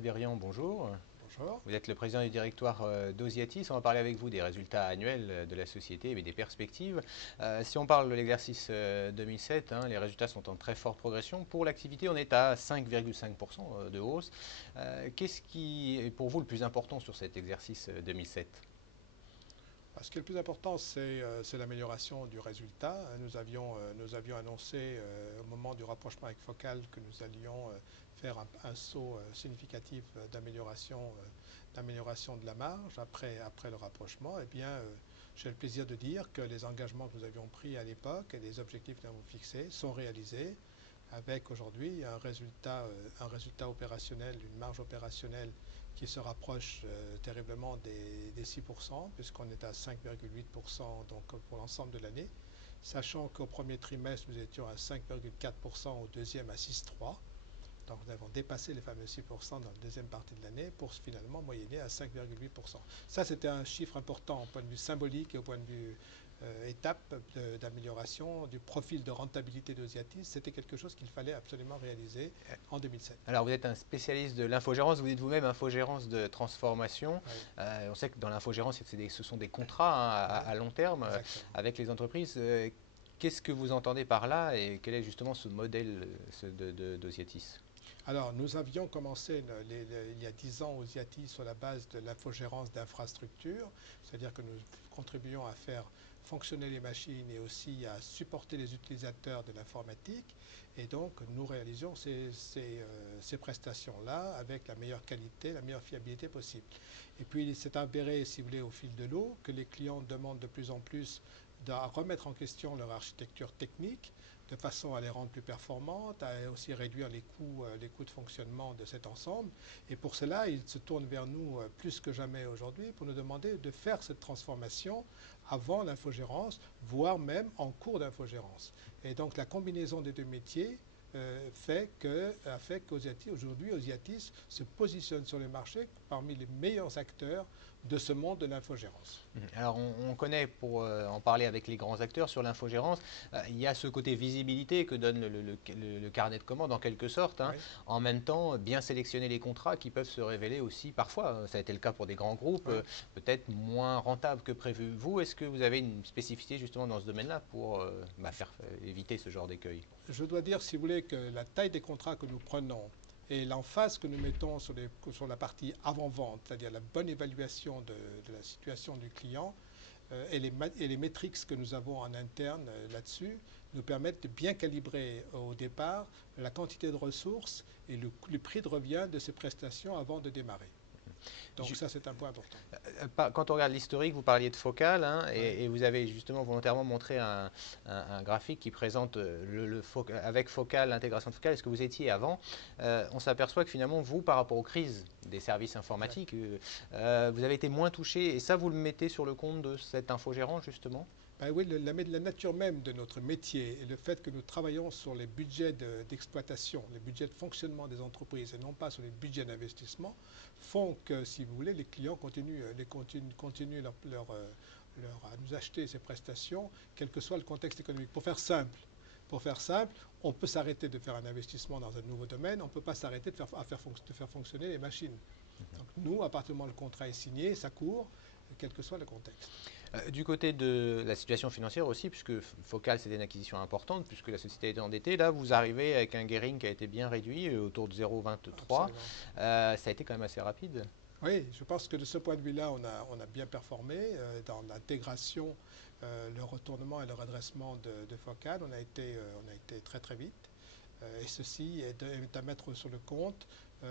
Labirian, bonjour. Bonjour. Vous êtes le président du directoire d'Osiatis. On va parler avec vous des résultats annuels de la société et des perspectives. Si on parle de l'exercice 2007, les résultats sont en très forte progression. Pour l'activité, on est à 5,5% de hausse. Qu'est-ce qui est pour vous le plus important sur cet exercice 2007? Ce qui est le plus important, c'est l'amélioration du résultat. Nous avions annoncé au moment du rapprochement avec Focal que nous allions faire un saut significatif d'amélioration de la marge après le rapprochement. Eh bien, j'ai le plaisir de dire que les engagements que nous avions pris à l'époque et les objectifs que nous avons fixés sont réalisés avec aujourd'hui un résultat opérationnel, une marge opérationnelle qui se rapproche terriblement des 6%, puisqu'on est à 5,8% donc, pour l'ensemble de l'année, sachant qu'au premier trimestre, nous étions à 5,4%, au deuxième à 6,3%. Donc nous avons dépassé les fameux 6% dans la deuxième partie de l'année pour finalement moyenner à 5,8%. Ça, c'était un chiffre important au point de vue symbolique et au point de vue étape d'amélioration du profil de rentabilité d'Osiatis. C'était quelque chose qu'il fallait absolument réaliser en 2007. Alors vous êtes un spécialiste de l'infogérance, vous dites vous-même infogérance de transformation. Oui, On sait que dans l'infogérance, ce sont des contrats à long terme exactement. avec les entreprises. Qu'est-ce que vous entendez par là et quel est justement ce modèle d'Osiatis? Alors, nous avions commencé il y a 10 ans aux IATI sur la base de l'infogérance d'infrastructures, c'est-à-dire que nous contribuons à faire fonctionner les machines et aussi à supporter les utilisateurs de l'informatique. Et donc, nous réalisions ces prestations-là avec la meilleure qualité, la meilleure fiabilité possible. Et puis, il s'est avéré, si vous voulez, au fil de l'eau, que les clients demandent de plus en plus de remettre en question leur architecture technique de façon à les rendre plus performantes, à aussi réduire les coûts de fonctionnement de cet ensemble. Et pour cela, ils se tournent vers nous plus que jamais aujourd'hui pour nous demander de faire cette transformation avant l'infogérance, voire même en cours d'infogérance. Et donc la combinaison des deux métiers a fait qu'aujourd'hui, Osiatis se positionne sur le marché parmi les meilleurs acteurs de ce monde de l'infogérance. Alors on connaît, pour en parler avec les grands acteurs sur l'infogérance, il y a ce côté visibilité que donne le carnet de commandes en quelque sorte. Oui, En même temps, bien sélectionner les contrats qui peuvent se révéler aussi parfois, ça a été le cas pour des grands groupes, oui. peut-être moins rentables que prévu. Vous, est-ce que vous avez une spécificité justement dans ce domaine-là pour faire éviter ce genre d'écueil? Je dois dire, si vous voulez, que la taille des contrats que nous prenons et l'emphase que nous mettons sur la partie avant-vente, c'est-à-dire la bonne évaluation de la situation du client, et les métriques que nous avons en interne là-dessus, nous permettent de bien calibrer au départ la quantité de ressources et le prix de revient de ces prestations avant de démarrer. Donc ça, c'est un point important. Quand on regarde l'historique, vous parliez de Focal, Ouais. et vous avez justement volontairement montré un graphique qui présente avec Focal, l'intégration de Focal, est-ce que vous étiez avant. On s'aperçoit que finalement, vous, par rapport aux crises des services Exact. informatiques, vous avez été moins touché, et ça, vous le mettez sur le compte de cet infogérant, justement? Ben oui, la nature même de notre métier et le fait que nous travaillons sur les budgets d'exploitation, les budgets de fonctionnement des entreprises et non pas sur les budgets d'investissement font que, si vous voulez, les clients continuent à nous acheter ces prestations, quel que soit le contexte économique. Pour faire simple, on peut s'arrêter de faire un investissement dans un nouveau domaine, on ne peut pas s'arrêter de faire fonctionner les machines. Donc nous, à partir du moment où le contrat est signé, ça court, quel que soit le contexte. Du côté de la situation financière aussi, puisque Focal c'était une acquisition importante, puisque la société était endettée, là vous arrivez avec un gearing qui a été bien réduit, autour de 0,23. Absolument. Ça a été quand même assez rapide. Oui, je pense que de ce point de vue-là, on a bien performé dans l'intégration, le retournement et le redressement de Focal. On a été très très vite. Et ceci est à mettre sur le compte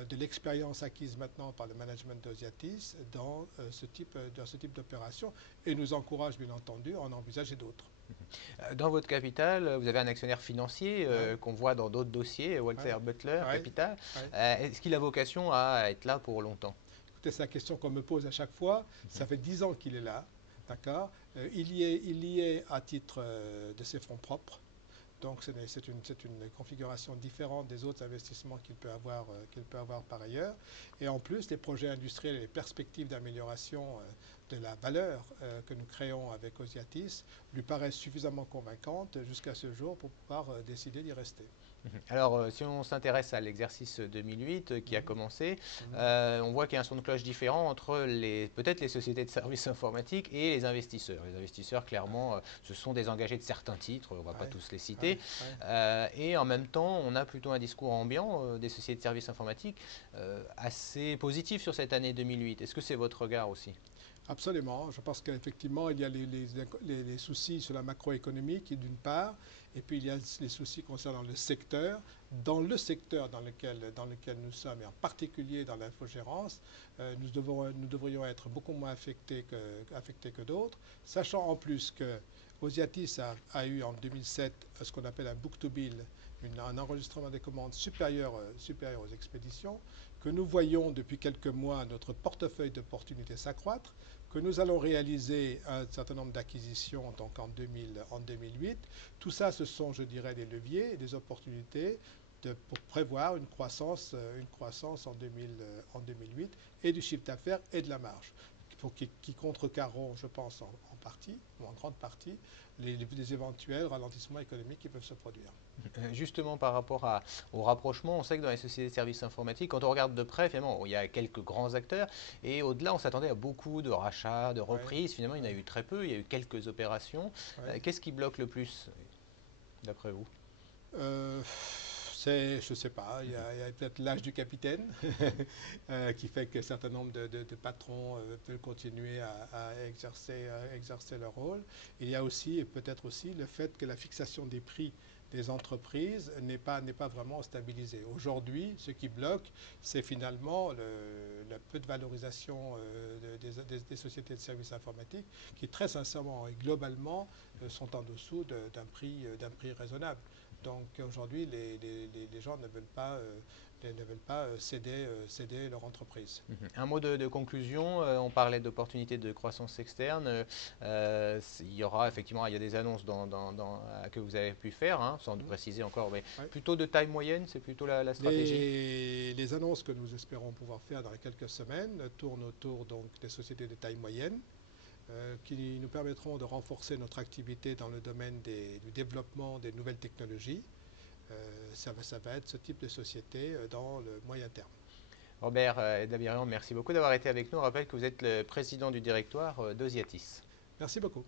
de l'expérience acquise maintenant par le management d'Osiatis dans ce type d'opération et nous encourage bien entendu à en envisager d'autres. Dans votre capital, vous avez un actionnaire financier Ouais, qu'on voit dans d'autres dossiers, ouais, Walter Butler ouais, Capital. ouais. Est-ce qu'il a vocation à être là pour longtemps? Écoutez, c'est la question qu'on me pose à chaque fois. Ça fait 10 ans qu'il est là, d'accord. Il y est à titre de ses fonds propres. Donc c'est une configuration différente des autres investissements qu'il peut avoir par ailleurs. Et en plus, les projets industriels et les perspectives d'amélioration de la valeur que nous créons avec Osiatis lui paraissent suffisamment convaincantes jusqu'à ce jour pour pouvoir décider d'y rester. Alors, si on s'intéresse à l'exercice 2008 qui a Mhm, commencé, mhm. on voit qu'il y a un son de cloche différent entre peut-être les sociétés de services informatiques et les investisseurs. Les investisseurs, clairement, ce sont des engagés de certains titres, on ne va pas Ouais, tous les ouais, citer. ouais. Et en même temps, on a plutôt un discours ambiant des sociétés de services informatiques assez positif sur cette année 2008. Est-ce que c'est votre regard aussi? Absolument. Je pense qu'effectivement, il y a les soucis sur la macroéconomique, d'une part, et puis il y a les soucis concernant le secteur. Dans le secteur dans lequel nous sommes, et en particulier dans l'infogérance, nous devrions être beaucoup moins affectés que d'autres, sachant en plus que Osiatis a eu en 2007 ce qu'on appelle un book-to-bill, un enregistrement des commandes supérieur aux expéditions, que nous voyons depuis quelques mois notre portefeuille d'opportunités s'accroître, que nous allons réaliser un certain nombre d'acquisitions donc en 2008. Tout ça, ce sont, je dirais, des leviers et des opportunités pour prévoir une croissance en 2008 et du chiffre d'affaires et de la marge qui contrecarreront, je pense, en partie, ou en grande partie, les éventuels ralentissements économiques qui peuvent se produire. Justement, par rapport au rapprochement, on sait que dans les sociétés de services informatiques, quand on regarde de près, finalement, il y a quelques grands acteurs, et au-delà, on s'attendait à beaucoup de rachats, de Ouais, reprises. Finalement, il y en a ouais, eu très peu, il y a eu quelques opérations. ouais. Qu'est-ce qui bloque le plus, d'après vous? Euh, je ne sais pas, il y a peut-être l'âge du capitaine qui fait qu'un certain nombre de patrons veulent continuer à exercer leur rôle. Il y a aussi, et peut-être aussi, le fait que la fixation des prix des entreprises n'est pas vraiment stabilisée. Aujourd'hui, ce qui bloque, c'est finalement la peu de valorisation des sociétés de services informatiques qui, très sincèrement et globalement, sont en dessous d'un prix raisonnable. Donc aujourd'hui, les gens ne veulent pas céder leur entreprise. Un mot de conclusion, on parlait d'opportunités de croissance externe. Il y aura effectivement, il y a des annonces que vous avez pu faire, hein, sans Hmm. préciser encore, mais Ouais. plutôt de taille moyenne, c'est plutôt la stratégie. Les annonces que nous espérons pouvoir faire dans les quelques semaines tournent autour donc, des sociétés de taille moyenne qui nous permettront de renforcer notre activité dans le domaine du développement des nouvelles technologies. Ça va être ce type de société dans le moyen terme. Robert Dabirian, merci beaucoup d'avoir été avec nous. On rappelle que vous êtes le président du directoire d'Osiatis. Merci beaucoup.